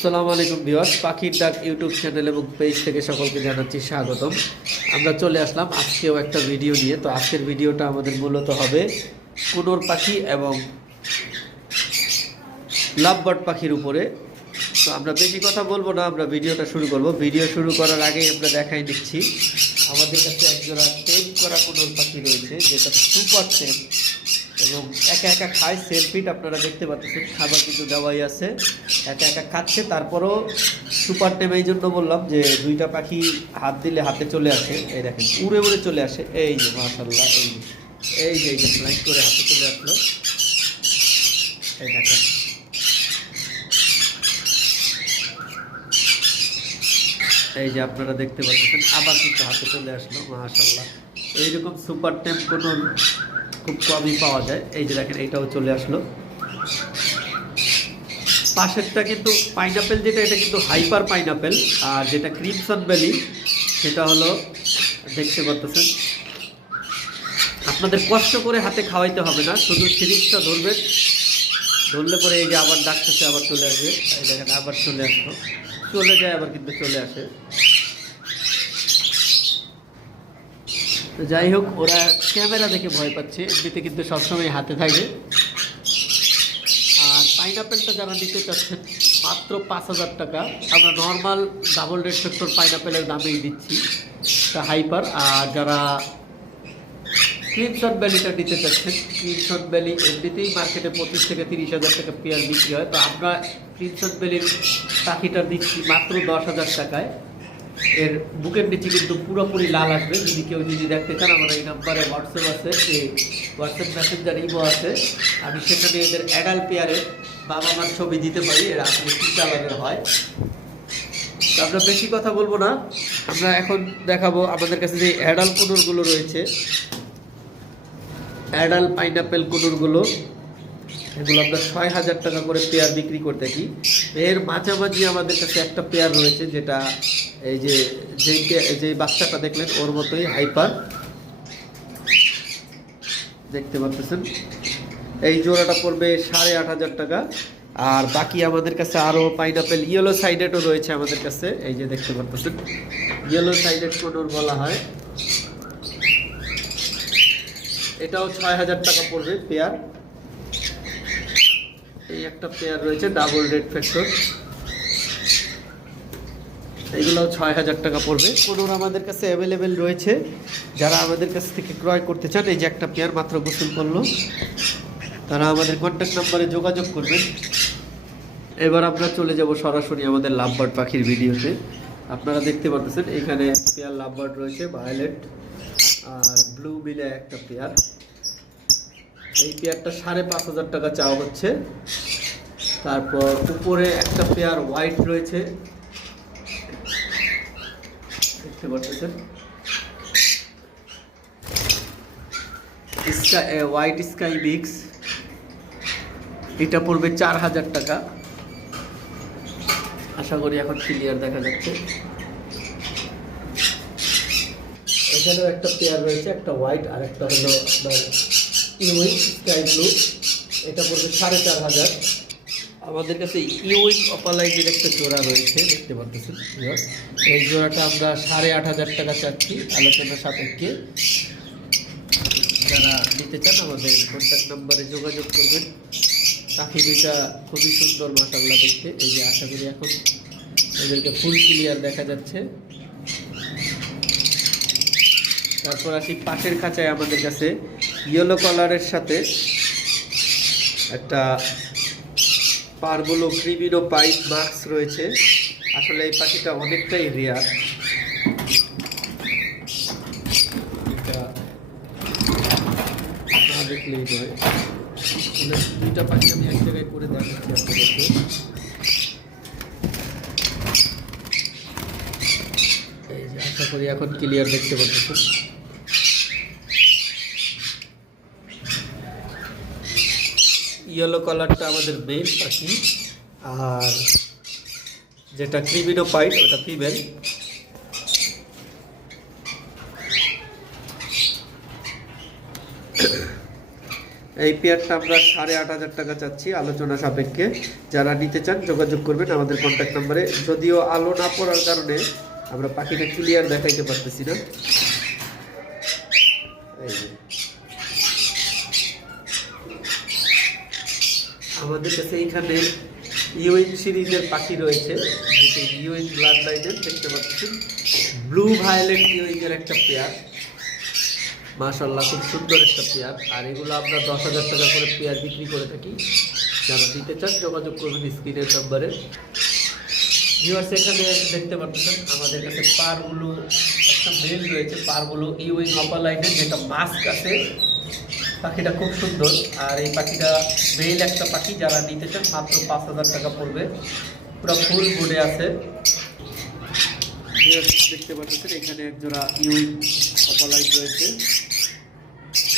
আসসালামু আলাইকুম ভিউয়ার্স, পাখির ডাক ইউটিউব চ্যানেল এবং পেজ থেকে সকলকে জানাচ্ছি স্বাগতম। আমরা চলে আসলাম আজকেও একটা ভিডিও নিয়ে। তো আজকের ভিডিওটা আমাদের মূলত হবে কোনোর পাখি এবং লাভবার্ড পাখির উপরে। তো আমরা বেশি কথা বলবো না, আমরা ভিডিওটা শুরু করব। ভিডিও শুরু করার আগেই আমরা দেখাই দিচ্ছি আমাদের কাছে একজোড়া টেম করা কোনোর পাখি রয়েছে, যেটা সুপার টেম এবং একা একা খায়। সেলফিট আপনারা দেখতে পাচ্ছেন, খাবার কিন্তু দেওয়াই আছে, একা একা খাচ্ছে। তারপরও সুপার টেম এই জন্য বললাম যে দুইটা পাখি হাত দিলে হাতে চলে আসে। এই দেখেন উড়ে উড়ে চলে আসে, এই যে মাশাআল্লাহ, এই যে ফ্লাইং করে হাতে চলে আসলো। এই দেখেন এই যে আপনারা দেখতে পাচ্ছেন, আবার কিন্তু হাতে চলে আসলো মাশাআল্লাহ। এইরকম সুপার টেম কোনো খুব কমই পাওয়া যায়। এই যে দেখেন এইটাও চলে আসলো। পাশেরটা কিন্তু পাইনাপেল, যেটা এটা কিন্তু হাইপার পাইনাপেল, আর যেটা ক্রিমসন ভ্যালি সেটা হলো দেখতে পাচ্ছেন। আপনাদের কষ্ট করে হাতে খাওয়াইতে হবে না, শুধু সিরিজটা ধরবেন, ধরলে পরে এই যে আবার ডাকতেছে, আবার চলে আসবে। এই দেখেন আবার চলে আসলো, চলে যায় আবার কিন্তু চলে আসে। তো যাই হোক, ওরা ক্যামেরা দেখে ভয় পাচ্ছে, এমনিতে কিন্তু সবসময় হাতে থাকে। আর পাইনাপেলটা যারা নিতে চাচ্ছেন মাত্র 5,000 টাকা। আমরা নর্মাল ডাবল রেড ফ্যাক্টর পাইনাপেলের দামেই দিচ্ছি, তা হাইপার। আর যারা ক্রিমসন ভ্যালিটা নিতে চাচ্ছেন, ক্রিমসন ভ্যালি এমনিতেই মার্কেটে 25 থেকে 30,000 টাকা পেয়ার বিক্রি হয়। তো আমরা ক্রিমসন ভ্যালির পাখিটা দিচ্ছি মাত্র 10,000 টাকায়। এর বুকের নিচে কিন্তু পুরোপুরি লাল আসবে। যদি দেখতে চান, আমার এই নাম্বারে হোয়াটসঅ্যাপ আছে, এই হোয়াটসঅ্যাপ মেসেঞ্জার ইমো আছে। আমি সেখানে এদের অ্যাডাল্ট পেয়ারের বাবা মার ছবি দিতে পারি, এরা আসলে কী কালারের হয়। তো আমরা বেশি কথা বলবো না, আমরা এখন দেখাবো আমাদের কাছে যে অ্যাডাল্ট কোনোরগুলো রয়েছে, অ্যাডাল্ট পাইনাপেল কোনোরগুলো। এগুলো আমরা 6,000 টাকা করে পেয়ার বিক্রি করতে থাকি। এর মাঝামাঝি আমাদের কাছে একটা পেয়ার রয়েছে, যেটা এই যে বাচ্চাটা দেখলেন ওর মতোই হাইপার, দেখতে পাচ্ছেন। এই জোড়াটা পড়বে 8,500 টাকা। আর বাকি আমাদের কাছে আরও পাইনাপেল ইয়েলো সাইডেডও রয়েছে আমাদের কাছে, এই যে দেখতে পাচ্ছেন, ইয়েলো সাইডেড কোনোর বলা হয়। এটাও 6,000 টাকা পড়বে পেয়ার। এই একটা পেয়ার রয়েছে ডাবল রেড ফ্যাক্টর, এগুলোও 6,000 টাকা পড়বে। কোনোর আমাদের কাছে অ্যাভেলেবেল রয়েছে, যারা আমাদের কাছ থেকে ক্রয় করতে চান। এই যে একটা পেয়ার মাত্র গোসল করলো, তারা আমাদের কন্ট্যাক্ট নাম্বারে যোগাযোগ করবেন। এবার আমরা চলে যাব সরাসরি আমাদের লাভবার্ড পাখির ভিডিওতে। আপনারা দেখতে পাচ্ছেন এখানে পেয়ার লাভবার্ড রয়েছে, ভায়োলেট আর ব্লু মিলে একটা পেয়ার। এই পেয়ারটা 5,500 টাকা চাওয়া হচ্ছে। তারপর উপরে একটা পেয়ার হোয়াইট রয়েছে, দেখতে পাচ্ছেন, হোয়াইট স্কাই বিক্স, এটা পড়বে 4,000 টাকা। আশা করি এখন ক্লিয়ার দেখা যাচ্ছে। এখানেও একটা পেয়ার রয়েছে, একটা হোয়াইট আর একটা হলো আপনার ইউইং স্কাই ব্লু, এটা পড়বে 4,500। আমাদের কাছে ইউইং অপালাইটের একটা জোড়া রয়েছে, দেখতে পাচ্ছেন। এই জোড়াটা আমরা 8,500 টাকা চাচ্ছি আলোচনা সাপেক্ষে। যারা নিতে চান আমাদের কন্ট্যাক্ট নাম্বারে যোগাযোগ করবেন। পাখি দুইটা খুবই সুন্দর মাশাআল্লাহ দেখতে। এই যে আশা করি এখন এদেরকে ফুল ক্লিয়ার দেখা যাচ্ছে। তারপর আসি পাশের খাঁচায়, আমাদের কাছে ইয়েলো কালারের সাথে একটা পারবোলো ক্রিমিনো পাইপ মাস্ক রয়েছে। আসলে এই পাখিটা অনেকটাই রেয়ার, এটা না দেখলেই নয়। দুইটা পাখি আমি এক জায়গায় করে দেখাচ্ছি আপনাদেরকে। এই যে আশা করি এখন ক্লিয়ার দেখতে পাচ্ছেন। ইয়েলো কালারটা আমাদের মেল পাখি, আর যেটা ক্রিমিনো পাইট ওটা ফিমেল। এই পেয়ারটা আমরা 8,500 টাকা চাচ্ছি আলোচনা সাপেক্ষে। যারা নিতে চান যোগাযোগ করবেন আমাদের কন্ট্যাক্ট নাম্বারে। যদিও আলো না পড়ার কারণে আমরা পাখিটা ক্লিয়ার দেখাইতে পারতেছি না। আমাদের কাছে এইখানে ইউইং সিরিজের পাখি রয়েছে, যেটা ইউইং ব্লাড লাইনের দেখতে পাচ্ছেন। ব্লু ভায়োলেট ইউইং এর একটা পেয়ার, মাশাআল্লাহ খুব সুন্দর একটা পেয়ার। আর এগুলো আমরা 10,000 টাকা করে পেয়ার বিক্রি করে থাকি। যারা নিতে চান যোগাযোগ করবেন স্ক্রিনের নাম্বারে। ভিউয়ার্স এখানে দেখতে পাচ্ছেন আমাদের কাছে পারগুলো একটা মেল রয়েছে, পারগুলো ইউইং আপার লাইনের, যেটা মাস্ক আছে। পাখিটা খুব সুন্দর। আর এই পাখিটা মেল একটা পাখি, যারা নিতে চান মাত্র 5,000 টাকা পড়বে। পুরো ফুল বোর্ডে আছে। দেখতে পাচ্ছেন এখানে এক জোড়া ইউইং আপার লাইন রয়েছে।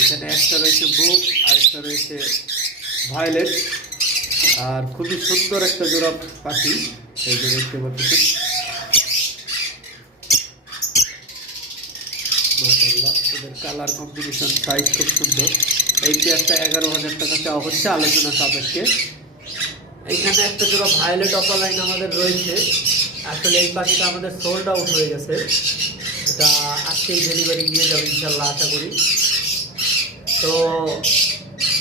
এখানে একটা রয়েছে বুক আর একটা রয়েছে ভায়োলেট। আর খুবই সুন্দর একটা জোড়া পাখি, এই যে দেখতে পাচ্ছেন। মাশাআল্লাহ এদের কালার কম্বিনেশন, সাইজ খুব সুন্দর। এই পেয়ারটা 11,000 টাকা চাওয়া হচ্ছে আলোচনা সাপেক্ষে। এইখানে একটা জোড়া ভায়োলেট আপার লাইন আমাদের রয়েছে। আসলে এই পাখিটা আমাদের সোল্ড আউট হয়ে গেছে। এটা আজকেই ডেলিভারি নিয়ে যাবে ইনশাল্লাহ, আশা করি। তো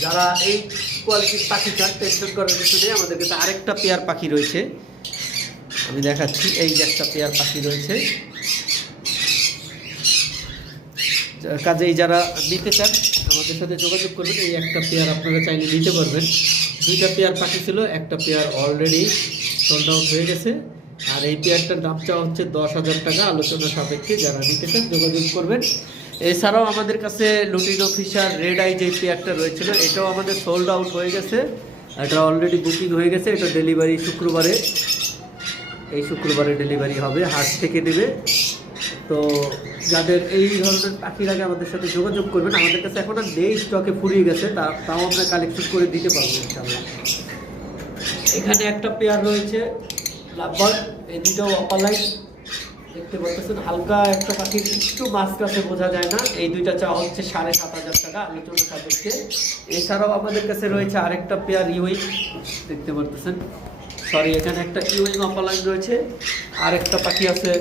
যারা এই কোয়ালিটির পাখি চান টেনশন করার কিছু নেই। আমাদের কাছে আরেকটা পেয়ার পাখি রয়েছে, আমি দেখাচ্ছি। এই যে একটা পেয়ার পাখি রয়েছে। কাজেই যারা নিতে চান আমাদের সাথে যোগাযোগ করবেন। এই একটা পেয়ার আপনারা চাইলে নিতে পারবেন। দুইটা পেয়ার পাখি ছিল, একটা পেয়ার অলরেডি সোল্ড আউট হয়ে গেছে। আর এই পেয়ারটার দাম চাওয়া হচ্ছে 10,000 টাকা আলোচনা সাপেক্ষে। যারা নিতে চান যোগাযোগ করবেন। এছাড়াও আমাদের কাছে লুটিনো ফিশার রেড আই যে পেয়ারটা রয়েছিল, এটাও আমাদের সোল্ড আউট হয়ে গেছে। এটা অলরেডি বুকিং হয়ে গেছে। এটা ডেলিভারি শুক্রবারে, এই শুক্রবারে ডেলিভারি হবে, হাট থেকে দেবে। তো যাদের এই ধরনের পাখির আগে আমাদের সাথে যোগাযোগ করবেন। আমাদের কাছে এখন আর নেই, স্টকে ফুরিয়ে গেছে, তাও আমরা কালেকশন করে দিতে পারবো ইনশাআল্লাহ। এখানে একটা পেয়ার রয়েছে লাভবার্ড, এই দুটাও আপার লাইন দেখতে পাচ্ছেন। হালকা একটা পাখির একটু মাস্ক আছে, বোঝা যায় না। এই দুইটা চাওয়া হচ্ছে 7,500 টাকা আলোচনা সাপেক্ষে। এছাড়াও আমাদের কাছে রয়েছে আরেকটা পেয়ার ইউইং দেখতে পাচ্ছেন। সরি, এখানে একটা ইউইং আপার লাইন রয়েছে, আর একটা পাখি আছে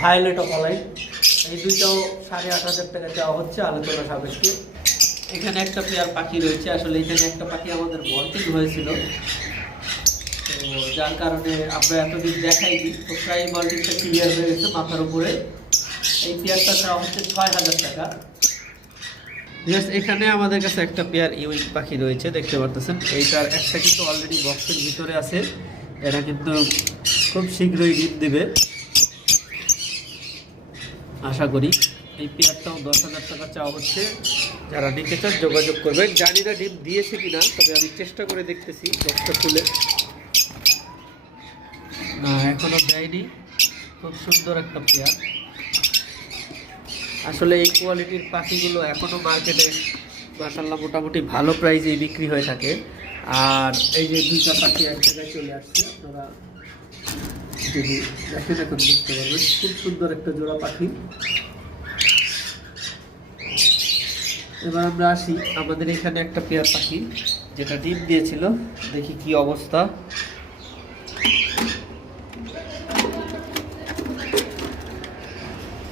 ভায়োলেট আপার লাইন। এই দুইটাও 8,500 টাকা চাওয়া হচ্ছে আলোচনা সাপেক্ষে। এখানে একটা পেয়ার পাখি রয়েছে। আসলে এখানে একটা পাখি আমাদের বন্টিং হয়েছিল, তো যার কারণে আমরা এতদিন দেখাইনি। তো প্রায় বন্টিংটা ক্লিয়ার হয়ে গেছে মাথার উপরে। এই পেয়ারটা চাওয়া হচ্ছে 6,000 টাকা। এখানে আমাদের কাছে একটা পেয়ার ইউইং পাখি রয়েছে দেখতে পারতেছেন। এইটার একটা কিন্তু অলরেডি বক্সের ভিতরে আছে। এটা কিন্তু খুব শীঘ্রই ডিম দেবে আশা করি। এই পেয়ারটাও 10,000 টাকা চাওয়া হচ্ছে। যারা নিতে চান যোগাযোগ করবেন। জানি না ডিম দিয়েছে কিনা, তবে আমি চেষ্টা করে দেখতেছি বক্সটা খুলে। না, এখনো দেয়নি। খুব সুন্দর একটা পেয়ার। আসলে এই কোয়ালিটির পাখিগুলো এখনো মার্কেটে মাশাআল্লাহ মোটামুটি ভালো প্রাইসে বিক্রি হয়ে থাকে। আর এই যে দুইটা পাখি এক জায়গায় চলে আসছে, আপনারা যদি দেখেন এখন বুঝতে পারবেন। খুব সুন্দর একটা জোড়া পাখি। এবার আমরা আসি, আমাদের এখানে একটা পেয়ার পাখি যেটা ডিম দিয়েছিল, দেখি কি অবস্থা।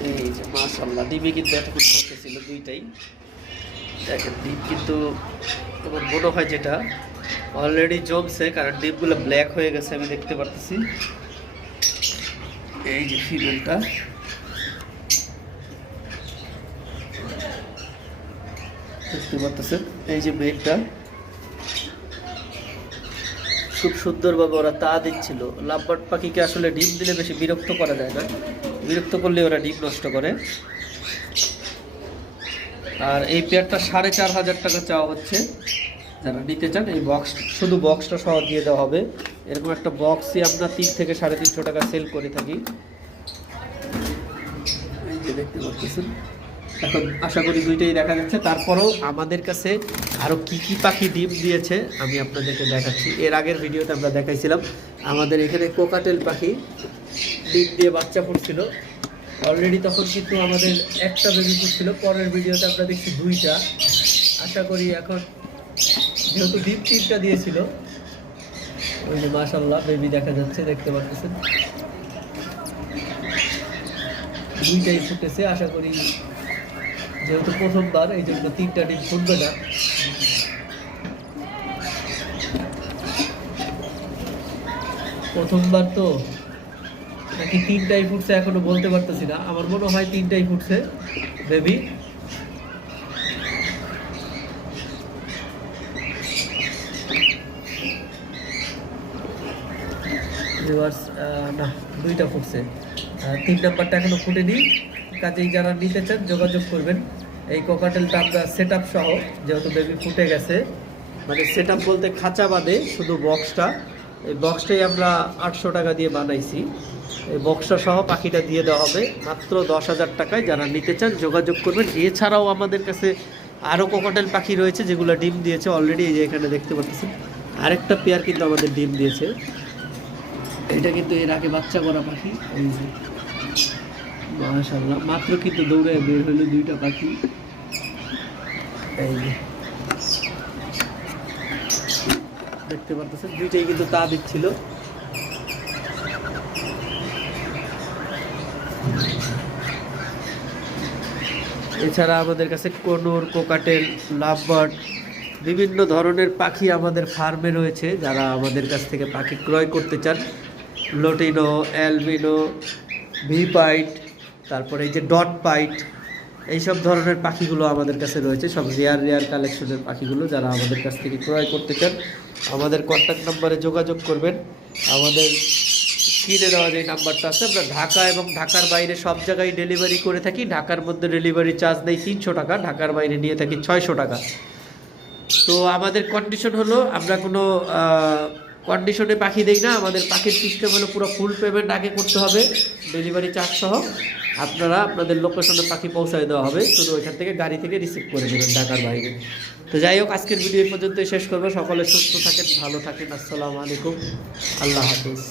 এই যে মাশাআল্লাহ ডিমে কিন্তু এতক্ষণ বসেছিল দুইটাই। দেখেন ডিম কিন্তু তোমার মনে হয় যেটা অলরেডি জমছে, কারণ ডিমগুলো ব্ল্যাক হয়ে গেছে আমি দেখতে পারতেছি। এই যে ফিমেলটা দেখতে পাচ্ছেন, এই যে মেঘটা খুব সুন্দরভাবে ওরা তা দিচ্ছিল। লাভবার্ড পাখিকে আসলে ডিম দিলে বেশি বিরক্ত করা যায় না, বিরক্ত করলে ওরা ডিম নষ্ট করে। আর এই পেয়ারটা 4,500 টাকা চাওয়া হচ্ছে। যারা নিতে চান এই বক্স, শুধু বক্সটা সহ দিয়ে দেওয়া হবে। এরকম একটা বক্সই আমরা 3 থেকে 350 টাকা সেল করে থাকি। এই যে দেখতে পাচ্ছেন, এখন আশা করি দুইটাই দেখা যাচ্ছে। তারপরেও আমাদের কাছে আরও কি কি পাখি ডিম দিয়েছে আমি আপনাদেরকে দেখাচ্ছি। এর আগের ভিডিওতে আমরা দেখাইছিলাম আমাদের এখানে কোকাটেল পাখি ডিম দিয়ে বাচ্চা ফুটছিল অলরেডি। তখন কিন্তু আমাদের একটা বেবি ফুটছিল, পরের ভিডিওতে আমরা দেখছি 2টা। আশা করি এখন যেহেতু ডিম 3টা দিয়েছিল, ওই যে মাশাআল্লাহ বেবি দেখা যাচ্ছে, দেখতে পাচ্ছেন 2টাই ফুটেছে। আশা করি যেহেতু প্রথমবার এই জন্য 3টা ডিম ফুটবে না। প্রথমবার তো নাকি 3টাই ফুটছে এখনো বলতে পারতেছি না, আমার মনে হয় 3টাই ফুটছে বেবি। না, 2টা ফুটছে, 3 নাম্বারটা এখনো ফুটেনি। কাজেই যারা নিতে চান যোগাযোগ করবেন। এই ককাটেলটা আমরা সেট আপ সহ, যেহেতু বেবি ফুটে গেছে, মানে সেট আপ বলতে খাঁচা বাদে শুধু বক্সটা, এই বক্সটাই আমরা 800 টাকা দিয়ে বানাইছি। এই বক্সটা সহ পাখিটা দিয়ে দেওয়া হবে মাত্র 10,000 টাকায়। যারা নিতে চান যোগাযোগ করবেন। এছাড়াও আমাদের কাছে আরও ককাটেল পাখি রয়েছে যেগুলো ডিম দিয়েছে অলরেডি। এই যে এখানে দেখতে পাচ্ছেন আরেকটা পেয়ার কিন্তু আমাদের ডিম দিয়েছে। এটা কিন্তু এর আগে বাচ্চা করা পাখি। এই যে মাশাআল্লাহ মাত্র কিন্তু দৌড়ে বের হলো 2টা পাখি। এই যে দেখতে পাচ্ছেন 2টাই কিন্তু তা দিচ্ছিল। এছাড়া আমাদের কাছে কোনোর, কোকাটেল, লাভবার্ড বিভিন্ন ধরনের পাখি আমাদের ফার্মে রয়েছে। যারা আমাদের কাছ থেকে পাখি ক্রয় করতে চান, লোটিনো, অ্যালবিনো, ভি পাইট, তারপরে এই যে ডট পাইট, এইসব ধরনের পাখিগুলো আমাদের কাছে রয়েছে। সব রেয়ার কালেকশনের পাখিগুলো যারা আমাদের কাছ থেকে ক্রয় করতে চান আমাদের কন্ট্যাক্ট নাম্বারে যোগাযোগ করবেন। আমাদের স্ক্রিনে দেওয়া যে নাম্বারটা আছে, আমরা ঢাকা এবং ঢাকার বাইরে সব জায়গায় ডেলিভারি করে থাকি। ঢাকার মধ্যে ডেলিভারি চার্জ নেই 300 টাকা, ঢাকার বাইরে নিয়ে থাকি 600 টাকা। তো আমাদের কন্ডিশন হলো আমরা কোনো কন্ডিশনে পাখি দেই না। আমাদের পাখির সিস্টেম হলো পুরো ফুল পেমেন্ট আগে করতে হবে ডেলিভারি চার্জ সহ। আপনারা আপনাদের লোকেশনে পাখি পৌঁছায় দেওয়া হবে, শুধু ওইখান থেকে গাড়ি থেকে রিসিভ করে দেবেন ঢাকার বাইরে। তো যাই হোক, আজকের ভিডিও পর্যন্ত শেষ করবো। সকলে সুস্থ থাকেন, ভালো থাকেন। আসসালামু আলাইকুম, আল্লাহ হাফিজ।